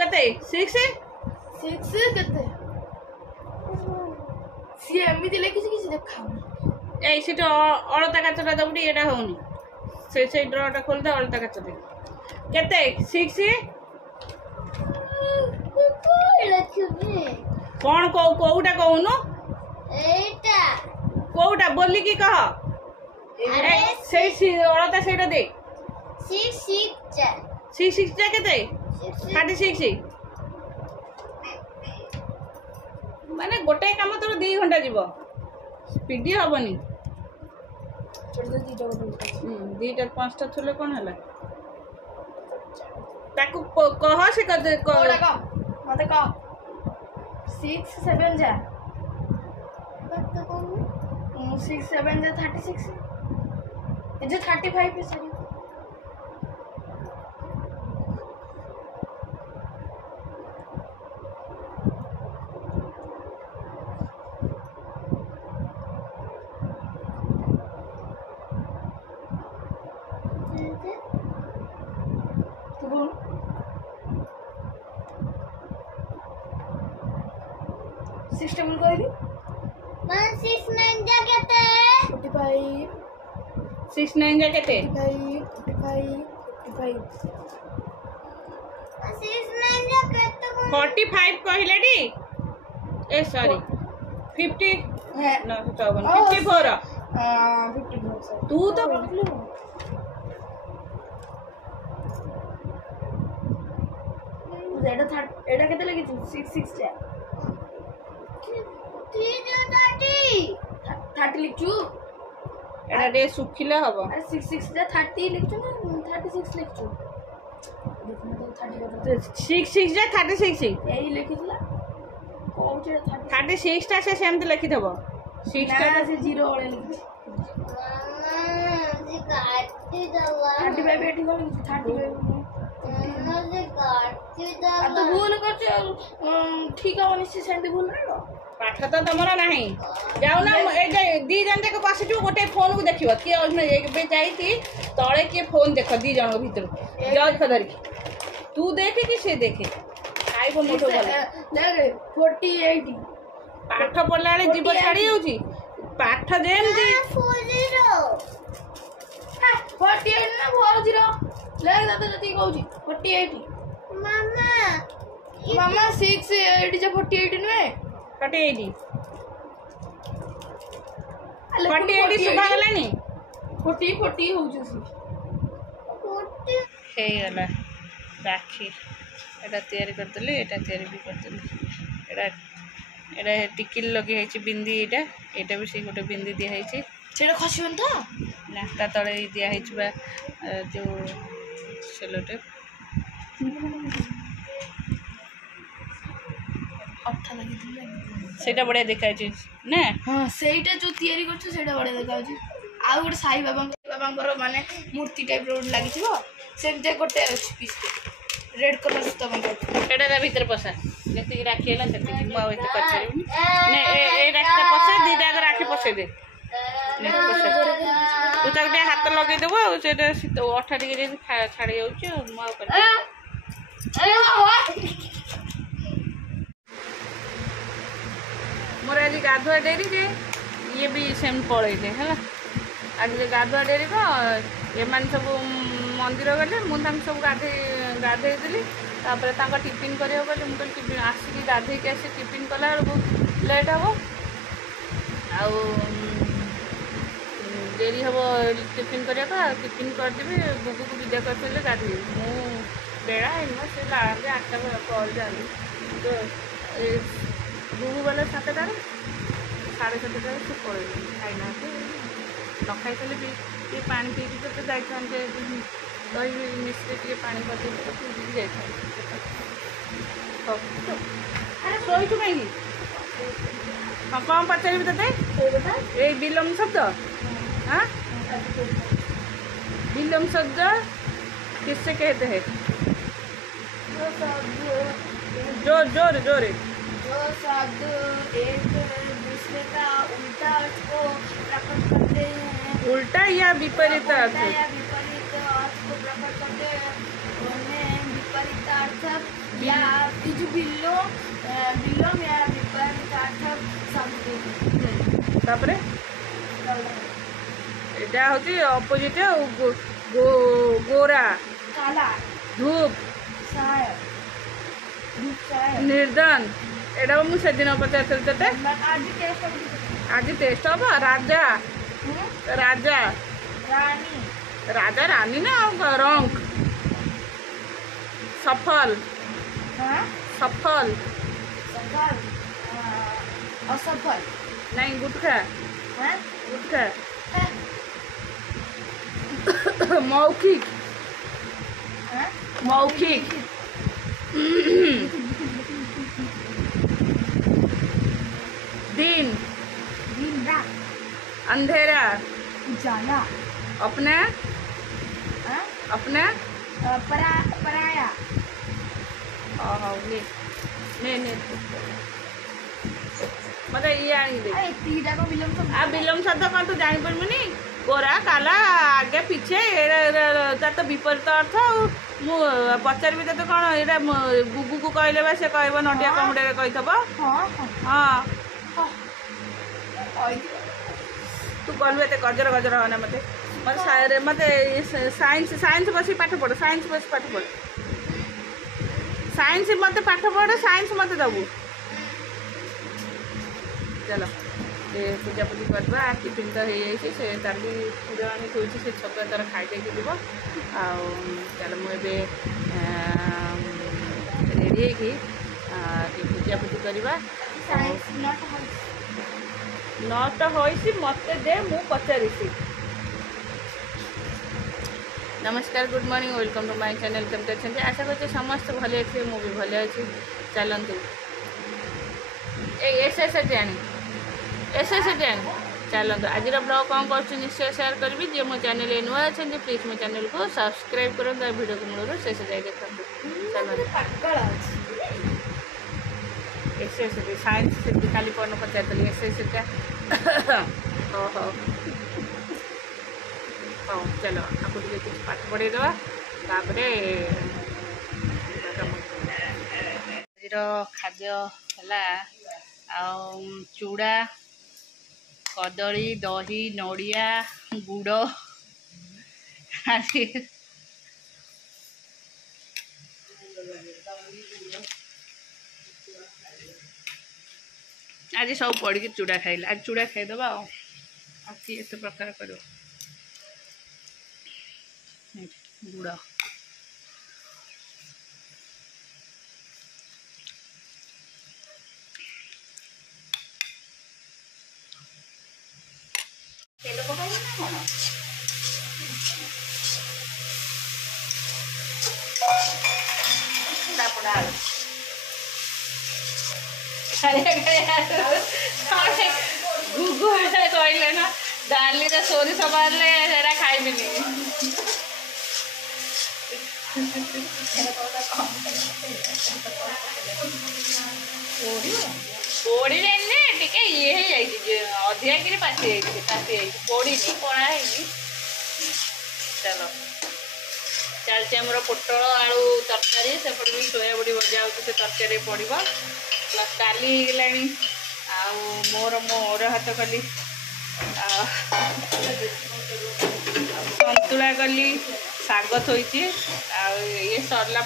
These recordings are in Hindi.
कते 6 केते सी एमिति लेखिछि किछि देखाउ ए सेटा अलता काचटा दबडी एटा होनी से ड्रॉटा खोल दे अलता काच दे केते 6 कौन कोउटा कहूनु एटा कोउटा बोली की कह से अलता सेटा दे 6 जा केते 36 माने गोटे काम तोर 2 घंटा जीव स्पीडी हबनी दीटा 5टा थुले कोन हला ताकू कह से कते कोडा का मते का 6 7 जा कत को 6 7 जा 36 ये जो 35 पे सरी सिस्टम कोई 169 जा केते 45 69 जा केते 45 169 जा केते 45 कहले डी ए सॉरी 50 है ना 54 54 तू तो एटा केते लगी 6 जा 30 लिखछु एटा डे सुखिला हबो अरे 6 जा 30 लिखछु ना 36 लिखछु देखो 6 जा 36 यही लिखितला कोचे 36 टा से सेमते लिखि देबो 6 टा से 0 वाले लिखि जी काटी दवा 35 एठी कोन 35 मुझे काटी दवा तो भूल करछ ठीक है निश्चित सेंटी भूल ना पाठ तो तमरा नहीं जाऊ ना ए दी जन तक बसिछु गोटे फोन को देखिबो के एक बे जाईती तळे के फोन देख दी जन भीतर जज खदर तू देखे कि से देखे आइबो मोटो बोल देख 48 पाठ पढला ले जीव छाड़ी होउची पाठ जेम दी 40 48 ना 40 ले दादा जति कहूची 48 मामा 6 8 जा 48 नुए 48 सुबह गलानी 40 होउची हे गला राखी एटा तयारी करतले एटा तयारी भी करतले एटा एटा टिकिल लगे है बिंदी एटा भी से गोटे बिंदी दिया है सेटा खसिबन त ना ता तळे दिया है जो सेलोटे अच्छा लगी सेटा बढ़िया देखाई ना हाँ सेटा जो तयारी करछ सेटा बढ़िया देखाउची आ गोटे साई बाबांकर माने मूर्ति टाइप रो लागि थिबो सेमते गोटे अछि पीस रेड कलर सुता बंद एटा भीतर पसा जति राखी हैला सेति मु एते पछारी ने ए राखी पसा दीटा को राखी पसे दे ने पसा तू ताके हाथ लगे देबो सेटा अठा टिके जे छाड़ी जाउची मु कर मोर आज गाधुआ डेरी जे ये भी सेम पड़े है आज गाधुआ डेरी को ये सब मंदिर गले मुझे सब गाधे देली टिफिन करा गली मुझे टिफिन आसिक गाधे के आसी टिफिन कला लेट हम आउ डेरी हम टिफिन करने टिफिन करदेवी बुगु को विदा कर गाधे मु बेड़ा से 8टा कल जानी तो बुगु गले 7टार 7:30 से पड़े खाई ना न खाई सारे भी पानी पी तो जाते दही मिश्री पानी कर जाए शोचु कहीं हाँ कौन पचारि ते ये विलोम शब्द हाँ विलोम शब्द किससे कहते हैं जोर जोर जोर जो शब्द एक दूसरे का उल्टा अर्थ को प्रकट करते हैं उल्टा या विपरीत अर्थ या विपरीत अर्थ को प्रकट करते हैं उन्हें विपरीत अर्थ या ये जो बिलो मेरा विपर काठ सब तापरे एटा होची ऑपोजिट गोरा काला धूप साय निर्धन एटा मु सेदिन पचार ते आज टेस्ट हम राजा राजा रानी राजा रानी ना रंग सफल हाँ सफल सफल असफल नहीं गुटखा हाँ गुटखा मौखिक हाँ मौखिक दिन दिन रात अंधेरा उजाला अपने हाँ अपने पराया मत ये आनी दे अरे तीटा को विलम तो आ बिलम शब्द कौन तू जानी पड़मुनी गोरा काला आगे पीछे तार तो विपरीत अर्थ मु पचार भी तो कौन ये गुगु को कहले बा से कहब नटिया कमुड़े कहीथब हाँ हाँ हाँ हाँ तू कहलु एत गजर गजर होना मत मत साइंस साइंस बस पाठ पढ़ साइंस बस पाठ पढ़ साइंस मत पाठ पढ़ साइंस मत दबु चलो ये पूजा पूजी करवा टिफिन तो हो से तार भी पूजा आनी थोड़ी से छक तार खाई देकी जीव आउ चलो मुझे रेडी होगी पूजा पूजी करवा साइंस नट होइसी मत दे मु पचारिसी नमस्कार good morning welcome to my channel केमते अच्छे आशा करते समस्त भले अच्छे मु भी भले अच्छी चलतु एस जानी एस जानी चलतु आज ब्लॉग कौन कर निश्चय सेयार करी जी मो चैनल नुआ अच्छे प्लीज मो चैनल को सब्सक्राइब करूँ वीडियो को मूल शेष जाए देखते चलते एक्सरसाइज साइंस से खाली कौन पचार एक्सरसाइज हाँ हाँ हाँ चलो आपको कुछ पाठ पढ़ेदवा तापर आज खाद्य है चूड़ा कदली दही नड़िया गुड़ आज आज सब पड़ के चूड़ा खाइला आज चूड़ा खाईदबा कि एत प्रकार कर गुड़ तेल पकाइब ना कौन दापड़ा गुगु कहले ना डाली सोरी समारे सेटा खाइबिनी पोड़ी टे ये अधिका कि पाची पोड़ी कड़ा चलो चलती आमर पोटल आलू तरकारी सेपटे भी सोया बड़ी भजा हो तरकारी पड़ो प्लस डाली गलानी मोर मोर हाथ कली सतुला कली शाग थोड़ी ये सरला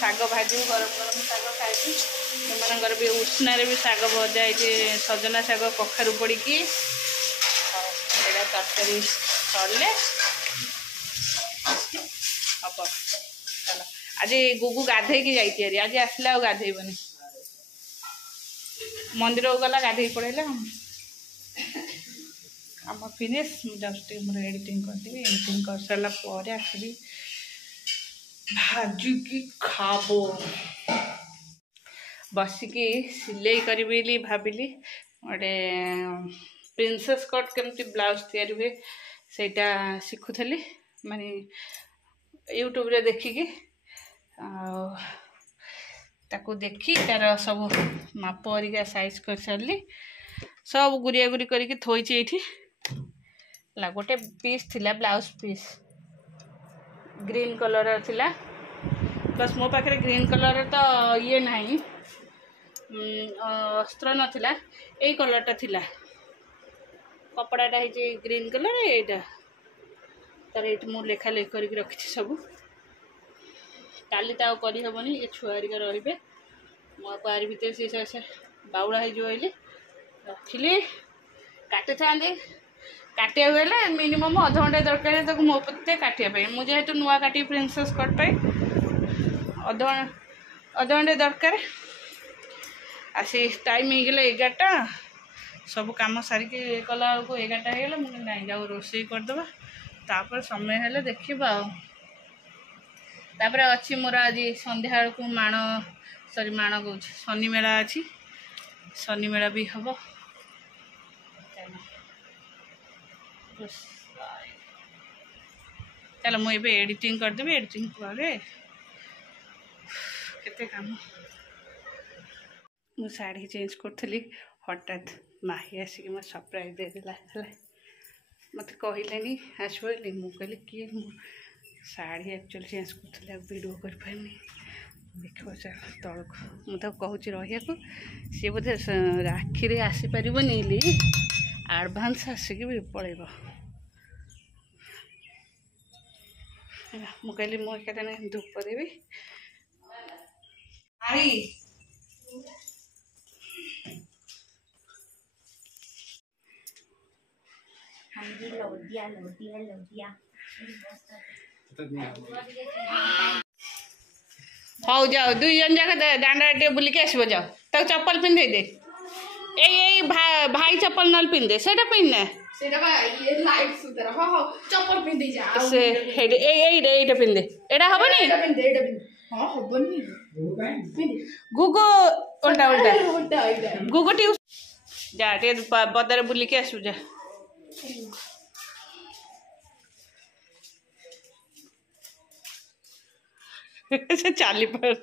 शाग भाजी गरम गरम शाग खाई से भी उष्णार भी शाग भजा है सजना शाग कखारू पड़ी तरकारी सरले हम चलो आज गुगु गाधे की जाइए आज आसला गाधेबनी मंदिर को गला गाधे पड़ेगा आम फिनिश जस्ट एडिटिंग करदेवी एडिटिंग कर सारा पर आसबि भाजिकी खाबो बसिकी सिलाई करी भाविली गोटे प्रिंसेस कट केमती ब्लाउज तैयारी हुए सेटा शिखुली माने यूट्यूब रे देखिकी ताकू देखी तार सब माप हरिका साइज कर सारी सब गुरिया गुरी करके थोइची एठी गोटे पीस थिला ब्लाउज पीस ग्रीन कलर थिला बिकज मो पाखे ग्रीन कलर तो ये नहीं अस्त्र नाला यही कलरटा थिला कपड़ाटा है ग्रीन कलर एटा तार ये मुझे लेखा लेख करके रखी सब काली तो करहबनी ये छुआरिका रे मुझे भितर से बाउला हो रखिली काटि था काटिया बेले मिनिमम अध घंटे दरकार मो पते काटापी मुझे नुआ काटी प्रिंसेस कट पाई अध घंटे दरकार आसी टाइम हो गला 11टा सब कम सारिकी कला 11टा हो गला मुझे नहीं जाऊ रोषे करदे तापर समय हेले देखा तापर अच्छी मोर आज संध्या को माण सॉरी माण कह शनि मेला अच्छी शनि मेला भी हम चलो मुझे एडिटिंग करदेवी एडिटिंग पर केते काम मु साड़ी चेंज करी हठात माही आसिक मत सरप्राइज देदेला मत कहले आसबे मुझे किए साड़ी एक्चुअली चेंज करी वीडियो कर पानी देख तौक मुझे कहूँ रहा सी बोधे राखी आसीपर आडभांस आसिक भी पड़ेब मुझे मुझे धूप देवी आई हौ जाओ दुई जन जाक दांडा टे बुलिक आसब जाओ तक चप्पल पिंधे दे ए भाई चप्पल नल पिंधे सेटा पिंधने चप्पल पिंधे जा से एटा पिंधे एटा हबनी गुगु उल्टा उल्टा गुगु ट्यूस जा टे बदर बुलिक आसु जा से चाली पर